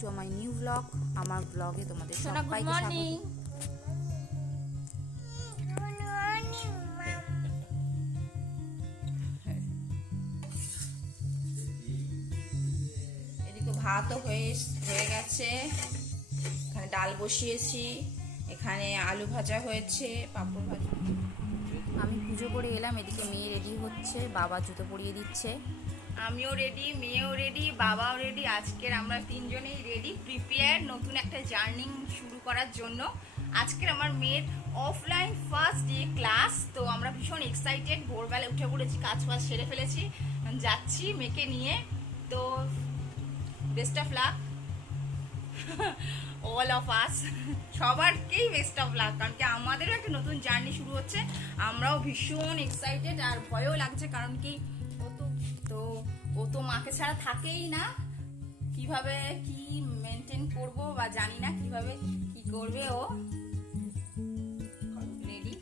To my new blog. আমার ব্লগে তোমাদের সবাইকে স্বাগত। এদিকে ভাতও হয়ে গেছে, এখানে ডাল বসিয়েছি, এখানে আলু ভাজা হয়েছে, পাঁপড় ভাজা। আমি পুজো করে এলাম, এদিকে মেয়ে রেডি হচ্ছে, বাবা জুতো পরিয়ে দিচ্ছে, আমিও রেডি, মেয়েও রেডি, বাবাও রেডি। আজকের আমরা তিনজনেই রেডি, প্রিপেয়ার নতুন একটা জার্নি শুরু করার জন্য। আজকের আমার মেয়ের অফলাইন ফার্স্ট ডে ক্লাস, তো আমরা ভীষণ এক্সাইটেড। ভোরবেলা উঠে পড়েছি, কাজ ফাজ সেরে ফেলেছি, যাচ্ছি মেয়েকে নিয়ে। তো best of luck all of us, সবারকেই বেস্ট অফ লাক, কারণ কি আমাদেরও একটা নতুন জার্নি শুরু হচ্ছে। আমরাও ভীষণ এক্সাইটেড, আর ভয়ও লাগছে, কারণ কি ও তো মাকে ছাড়া থাকেই না। কিভাবে কি মেনটেন করব বা জানি না, কিভাবে কি করবে ও। রেডি?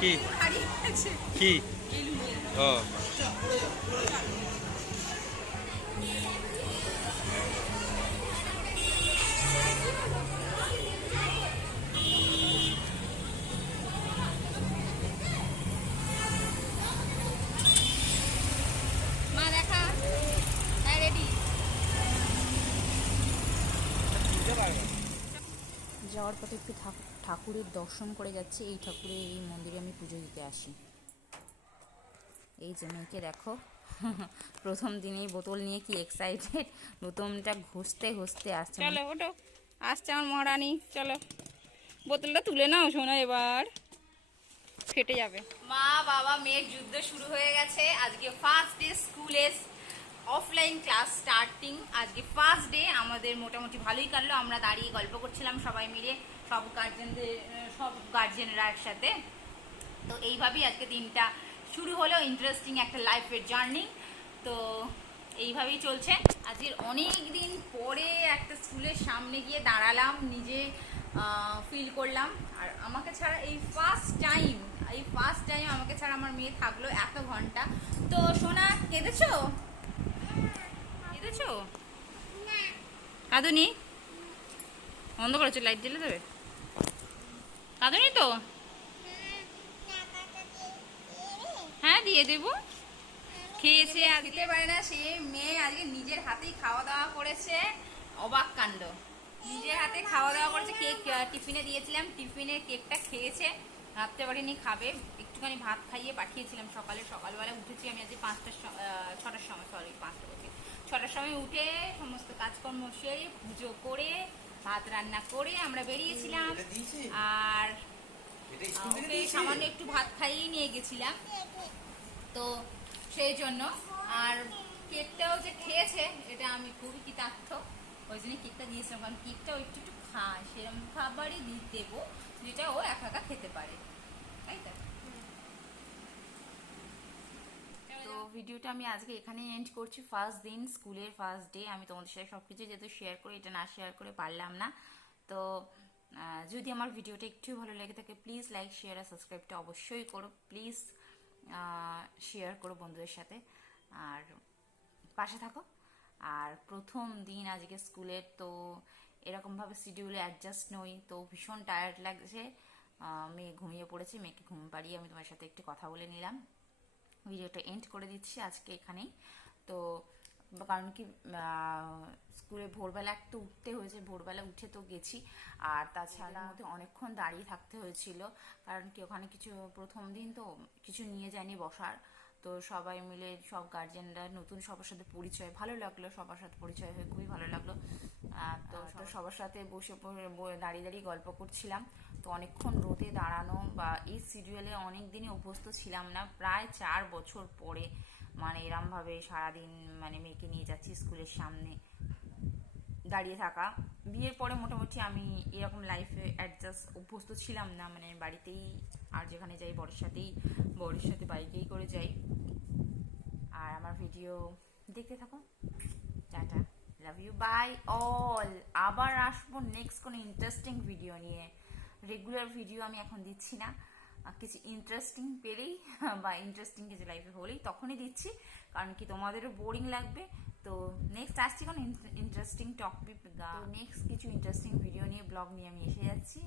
কি কি ও মা দেখা, হ্যাঁ রেডি। যাওয়ার পথে একটু ঠাকুরের দর্শন করে যাচ্ছি। এই ঠাকুরের এই মন্দিরে আমি পুজো দিতে আসি। এই যে মেয়েকে দেখো, প্রথম দিনেই বোতল নিয়ে কি এক্সাইটেড, নতুনটা ঘষতে আসছে। চলো ওটো, আসছে আমার মহারানী, চলো বোতলটা তুলে নাও শোনা, এবার ফেটে যাবে। মা বাবা মেয়ের যুদ্ধ শুরু হয়ে গেছে। আজকে ফার্স্ট ডে স্কুলে, অফলাইন ক্লাস স্টার্টিং। আজকে ফার্স্ট ডে আমাদের মোটামুটি ভালোই কাটলো। আমরা দাঁড়িয়ে গল্প করছিলাম সবাই মিলে, সব গার্জেনরা একসাথে। তো এইভাবেই আজকে দিনটা শুরু হলো, ইন্টারেস্টিং একটা লাইফের জার্নি। তো এইভাবেই চলছে। আজকের অনেক দিন পরে একটা স্কুলের সামনে গিয়ে দাঁড়ালাম, নিজে ফিল করলাম। আর আমাকে ছাড়া এই ফার্স্ট টাইম আমাকে ছাড়া আমার মেয়ে থাকলো এত ঘন্টা। তো সোনা, কেঁদেছো? কাঁদুনি? বন্ধ করেছো, লাইট জ্বেলে দেবে। কাঁদুনি তো? হ্যাঁ দিয়ে দেবো। খেয়েছে, খেতে পারে না সে মেয়ে, আজকে নিজের হাতেই খাওয়া দাওয়া করেছে। অবাক কাণ্ড, নিজের হাতে খাওয়া দাওয়া করেছে। কেক টিফিনে দিয়েছিলাম, টিফিনের কেকটা খেয়েছে, ভাবতে পারিনি খাবে। একটুখানি ভাত খাইয়ে পাঠিয়েছিলাম সকালবেলা উঠেছি আমি আজকে 6টার সময়, 6টার সময় উঠে সমস্ত কাজকর্ম সেরে পুজো করে ভাত রান্না করে আমরা বেরিয়েছিলাম। আর ওকে সামান্য একটু ভাত খাইয়ে নিয়ে গেছিলাম, তো সেই জন্য। আর কেকটাও যে খেয়েছে এটা আমি খুবই কৃতার্থ, ওই জন্য কেকটা দিয়েছিলাম, কারণ কেকটাও একটু খায়, সেরকম খাবারই দেবো যেটা ও একা খেতে পারে, তাই তো। তো ভিডিওটা আমি আজকে এখানে এন্ড করছি। ফার্স্ট দিন, স্কুলের ফার্স্ট ডে। আমি তোমাদের সাথে সব কিছু যেহেতু শেয়ার করি, এটা না শেয়ার করে পারলাম না। তো যদি আমার ভিডিওটা একটু ভালো লেগে থাকে, প্লিজ লাইক শেয়ার আর সাবস্ক্রাইবটা অবশ্যই করো। প্লিজ শেয়ার করো বন্ধুদের সাথে, আর পাশে থাকো। আর প্রথম দিন আজকে স্কুলের, তো এরকমভাবে শিডিউলে অ্যাডজাস্ট নই, তো ভীষণ টায়ার্ড লাগছে। মেয়ে ঘুমিয়ে পড়েছি, মেয়েকে ঘুম পাড়িয়ে আমি তোমার সাথে একটু কথা বলে নিলাম। ভিডিওটা এন্ড করে দিচ্ছি আজকে এখানেই। তো কারণ কি স্কুলে ভোরবেলা একটু উঠতে হয়েছে, ভোরবেলা উঠে তো গেছি। আর তাছাড়া মধ্যে অনেকক্ষণ দাঁড়িয়ে থাকতে হয়েছিল, কারণ কি ওখানে কিছু প্রথম দিন তো কিছু নিয়ে যায়নি বসার। তো সবাই মিলে সব গার্জেনরা নতুন সবার সাথে পরিচয়, ভালো লাগলো, সবার সাথে পরিচয় হয়ে খুবই ভালো লাগলো। তো সবার সাথে বসে দাঁড়িয়ে দাঁড়িয়ে গল্প করছিলাম। তো অনেকক্ষণ রোদে দাঁড়ানো বা এই সিরিয়ালে অনেক দিনই অভ্যস্ত ছিলাম না, প্রায় 4 বছর পরে মানে এরমভাবে সারাদিন মানে মেয়েকে নিয়ে যাচ্ছি স্কুলের সামনে দাঁড়িয়ে থাকা। বিয়ের পরে মোটামুটি আমি এরকম লাইফে অ্যাডজাস্ট অভ্যস্ত ছিলাম না, মানে বাড়িতেই আর যেখানে যাই বরের সাথে বাইকেই করে যাই। আর আমার ভিডিও দেখতে থাকো। Tata, love you, bye all. আবার আসবো নেক্সট কোনো ইন্টারেস্টিং ভিডিও নিয়ে। রেগুলার ভিডিও আমি এখন দিচ্ছি না, কিছু ইন্টারেস্টিং পেলেই বা ইন্টারেস্টিং কিছু লাইফে হলেই তখনই দিচ্ছি, কারণ কি তোমাদেরও বোরিং লাগবে। তো নেক্সট আসছি কোনো ইন্টারেস্টিং টপিক, নেক্সট কিছু ইন্টারেস্টিং ভিডিও নিয়ে, ব্লগ নিয়ে আমি এসে যাচ্ছি।